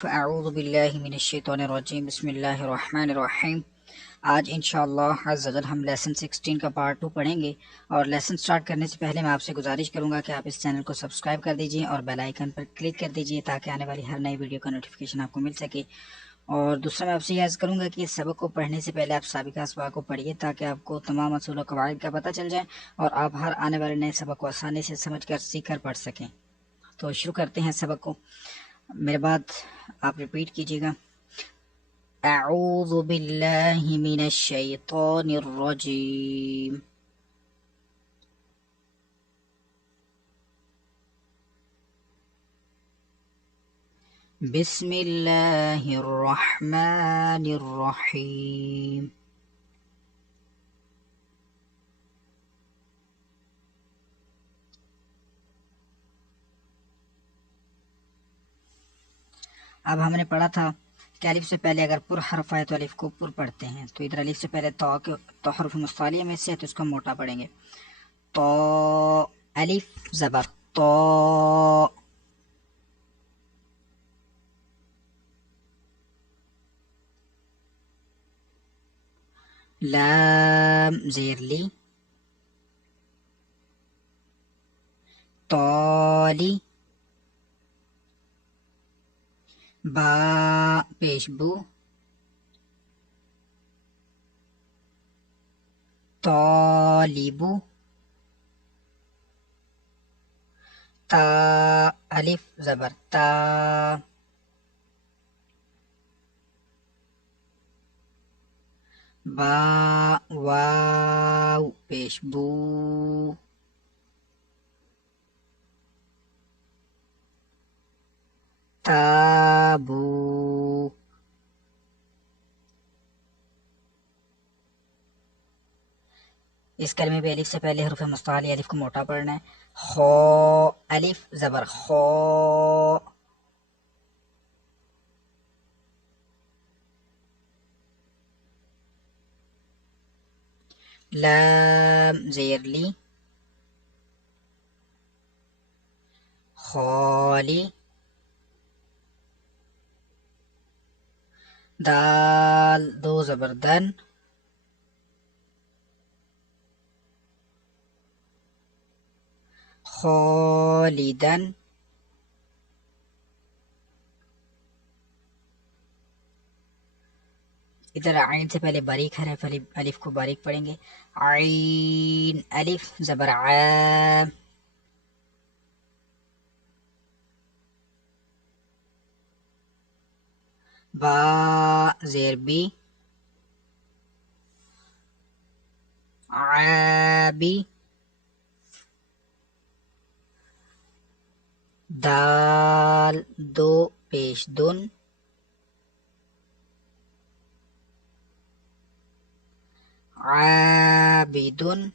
फ़अऊज़ु बिल्लाहि मिनश्शैतानिर्रजीम बिस्मिल्लाहिर्रहमानिर्रहीम। आज इंशाअल्लाह अज़्ज़ा वजल हम लेसन 16 का पार्ट 2 पढ़ेंगे। और लेसन स्टार्ट करने से पहले मैं आपसे गुजारिश करूंगा कि आप इस चैनल को सब्सक्राइब कर दीजिए और बेल आइकन पर क्लिक कर दीजिए ताकि आने वाली हर नई वीडियो का नोटिफिकेशन आपको मिल सके। और दूसरा मैं आपसे यह करूंगा कि इस सबक को पढ़ने से पहले आप साबिक़ा असबाक़ को पढ़िए ताकि आपको तमाम असूल और कवाइद का पता चल जाए और आप हर आने वाले नए सबक को आसानी से समझ कर सीख कर पढ़ सकें। तो शुरू करते हैं सबक को। मेरे बाद आप रिपीट कीजिएगा। अऊज़ु बिल्लाहि मिनश शैतानिर रजीम। बिस्मिल्लाहिर रहमानिर रहीम। अब हमने पढ़ा था कि अलिफ से पहले अगर पुर हर्फ आए तो अलिफ को पुर पढ़ते हैं। तो इधर अलिफ से पहले तो हर्फ मुस्तालिया में से है तो इसको मोटा पढ़ेंगे। तो अलिफ ज़बर तो, लाम ज़ेर ली, तौली, बा पेशबू, तौलिबू, ता अलिफ ज़बर ता, बा वाव पेशबू, ताबू। इस कलमे पे अलिफ से पहले हरूफ मुस्ताली अलिफ को मोटा पढ़ना है। खो अलिफ ज़बर खो, लाम ज़ेर ली, खौली, दाल दो ज़बर दन, खौलिदन, इधर आइन से पहले बारीक हरफ अलिफ को बारीक पढ़ेंगे। आइन अलिफ ज़बर आ, बा ज़ेर बी, आबी, दाल दो पेश दुन, आबिदुन,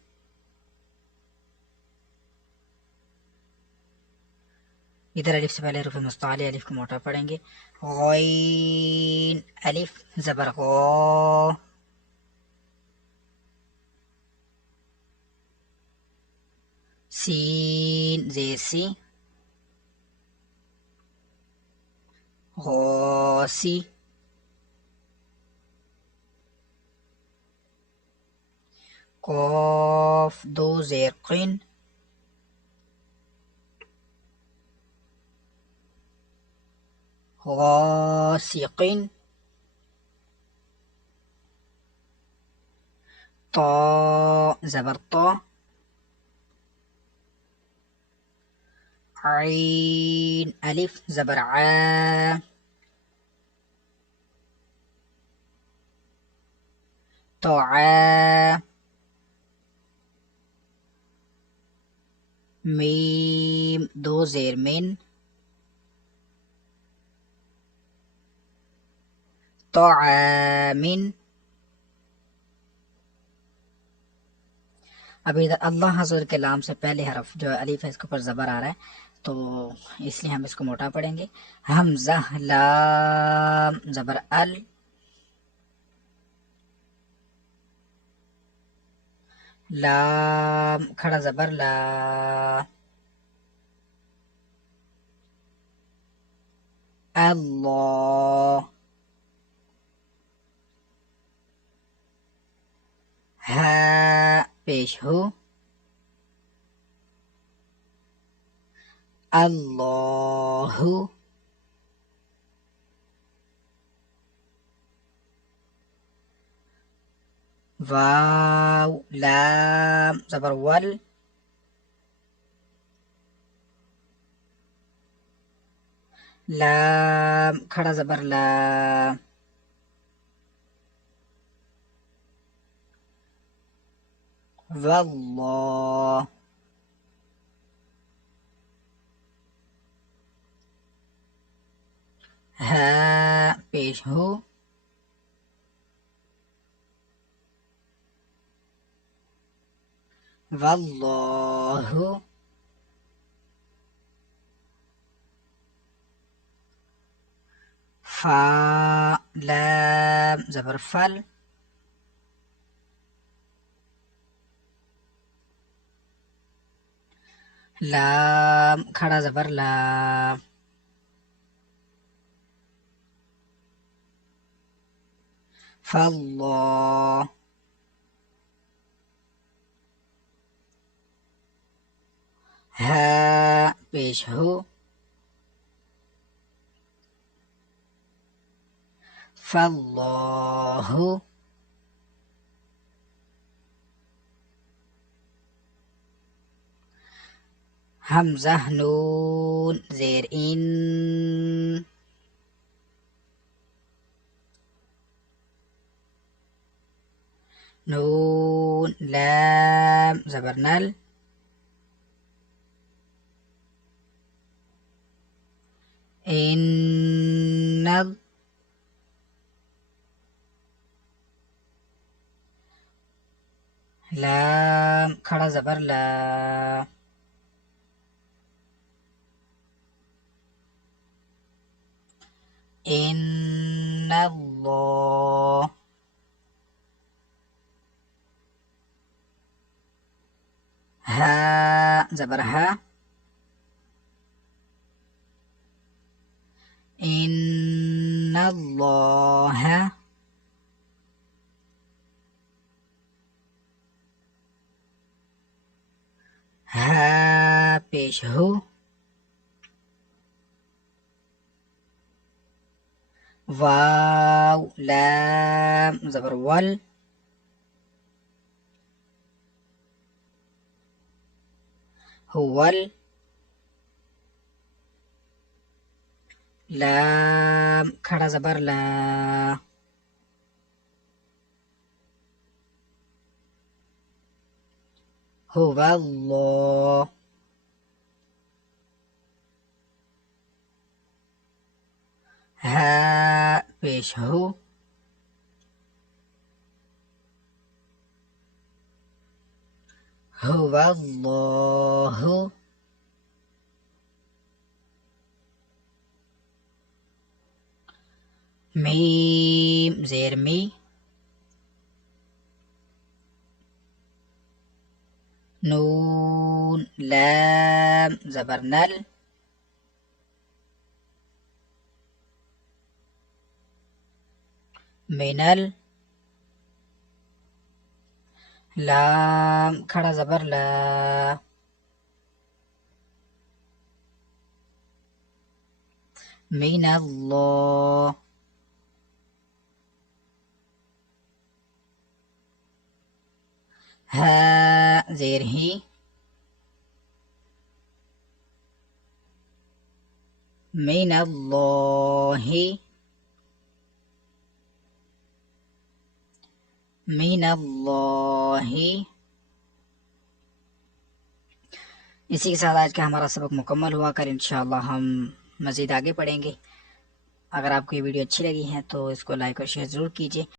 इधर अलिफ से पहले हरूफ मुस्ताली अलिफ को मोटा पढ़ेंगे। गौइन अलिफ ज़बर गौ, सीन ज़ेसी, गौसी, कॉफ दो ज़ेर क़िन, गासिक़िन, तो ज़बर तो, आइन अलिफ ज़बर आ, तो आ, मीम दो ज़ेर मिन, तो आमिन। अभी इधर अल्लाह हज़र के लाम से पहले हरफ जो अलीफ है इसके ऊपर ज़बर आ रहा है तो इसलिए हम इसको मोटा पढ़ेंगे। हमज़ा लाम ज़बर अल, लाम खड़ा ज़बर ला, अल्लाह। हा पेश हो, अल्लाहु। वाव लाम जबर वल, लाम खड़ा जबर ला, वल्लाह। हा पेश हो, वल्लाहु। फा लाम जबर फल, लाम खड़ा जबर ला, फल्लाह। हा पेश हो, फल्लाहु। हमजा नून जेर इन, नून लाम जबर नल, इन, लाम खड़ा जबर ला, इन्नल्लाह। हा जबर हा, इन्नल्लाह। हा पेश हो, वाव लाम जबर वल, हुवल, लाम खड़ा जबर ला, हुवल्लाह। हा पेश हो, हुवल्लाहु। मीम जेर मी, नून लाम जबर नल, मिनल, लाम खड़ा जबर ला, मिनल्लाह। हा जेर ही, मिनल्लाहि, मिनल्लाहि। इसी के साथ आज का हमारा सबक मुकम्मल हुआ। कर इंशाअल्लाह हम मज़ीद आगे पढ़ेंगे। अगर आपको ये वीडियो अच्छी लगी है तो इसको लाइक और शेयर ज़रूर कीजिए।